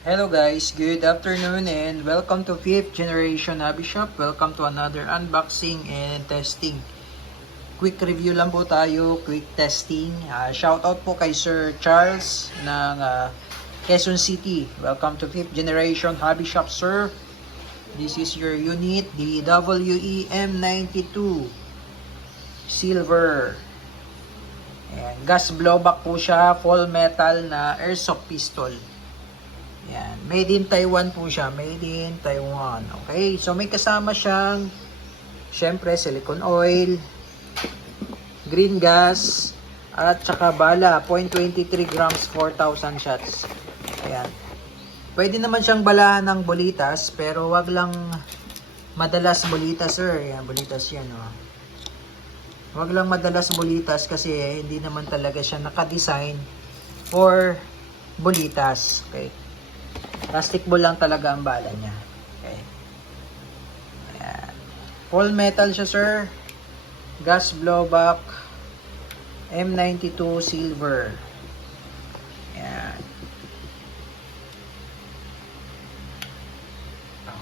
Hello guys, good afternoon and welcome to 5th Generation Hobby Shop. Welcome to another unboxing and testing. Quick review lang po tayo, quick testing. Shout out po kay Sir Charles ng Quezon City. Welcome to 5th Generation Hobby Shop, sir. This is your unit, the WEM92 Silver. Ayan, gas blowback po siya, full metal na airsoft pistol. Yan, made in Taiwan po siya, made in Taiwan. Okay, so may kasama siyang syempre silicone oil, green gas, at saka bala, 0.23 grams, 4,000 shots. Ayan. Pwede naman siyang balahan ng bolitas, pero wag lang madalas bolitas, sir. Ayan, bolitas yan, oh. Wag lang madalas bolitas kasi hindi naman talaga siya naka-design for bolitas. Okay. Plastic ball lang talaga ang bala niya. Okay. Ayan. Full metal siya, sir. Gas blowback. M92 silver. Ayan.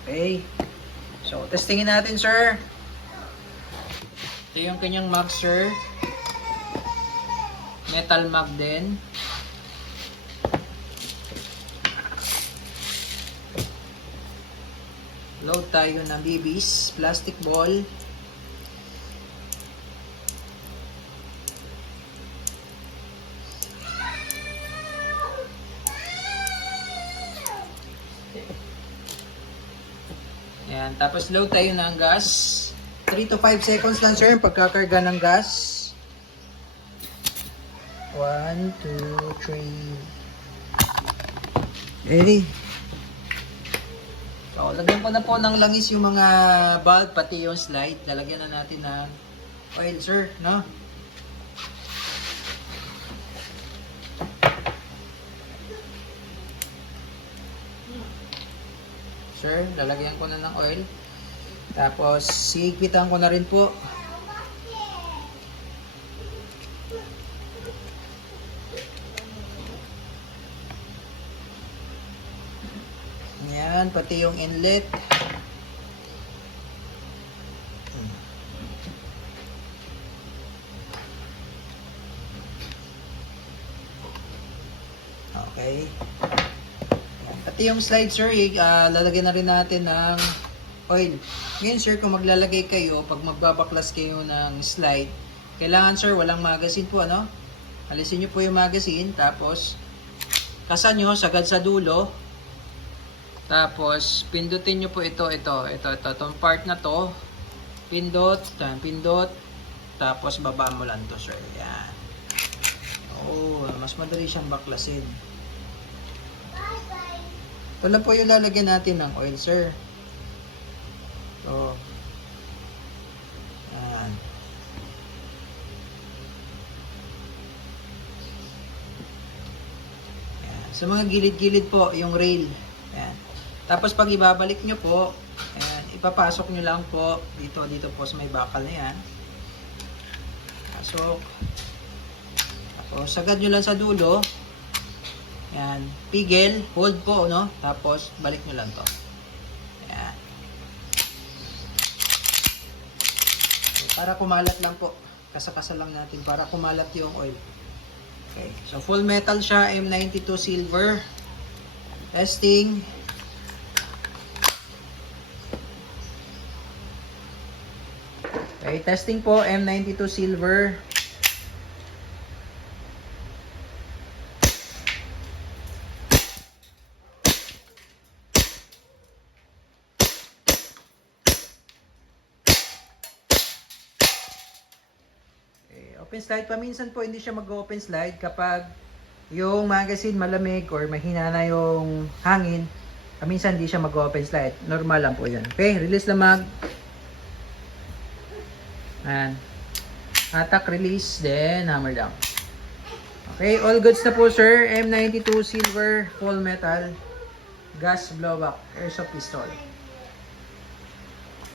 Okay. So, testingin natin, sir. Ito yung kanyang mag, sir. Metal mag din. Load tayo ng BBs, plastic ball. Yan, tapos load tayo ng gas. 3 to 5 seconds lang, sir, pagkakarga ng gas. 1, 2, 3. Ready? So, lagyan ko na po ng langis yung mga bulb, pati yung slide. Lalagyan na natin ng oil, sir, no? Sir, lalagyan ko na ng oil. Tapos, sigpitan ko na rin po. Yan, pati yung inlet. Okay. Yan, pati yung slide, sir, lalagyan na rin natin ng oil. Ngayon, sir, kung maglalagay kayo, pag magbabaklas kayo ng slide, kailangan, sir, walang magazine po, ano? Alisin nyo po yung magazine, tapos kasan nyo sagad sa dulo. Tapos, pindutin nyo po itong part na to. Pindot, pindot. Tapos, baba mo lang to, sir. Yan. Oh, mas madali siyang baklasin. Ito lang po yung lalagyan natin ng oil, sir. So, yan. Yan. Sa mga gilid-gilid po, yung rail. Yan. Tapos pag ibabalik nyo po, ayan, ipapasok nyo lang po dito po sa may bakal na yan. Pasok. Tapos sagad nyo lang sa dulo. Ayan. Pigil, hold po, no? Tapos balik nyo lang to. Ayan. Para kumalat lang po. Kasa-kasa lang natin para kumalat yung oil. Okay. So full metal siya, M92 silver. Testing. Okay, testing po, M92 silver. Okay, open slide. Paminsan po hindi siya mag-open slide kapag yung magazine malamig or mahina na yung hangin. Paminsan hindi siya mag-open slide. Normal lang po yan. Okay, release na mag. And attack, release, then hammer down. Okay, all goods na po, sir. M92 silver, full metal, gas blowback, airsoft pistol.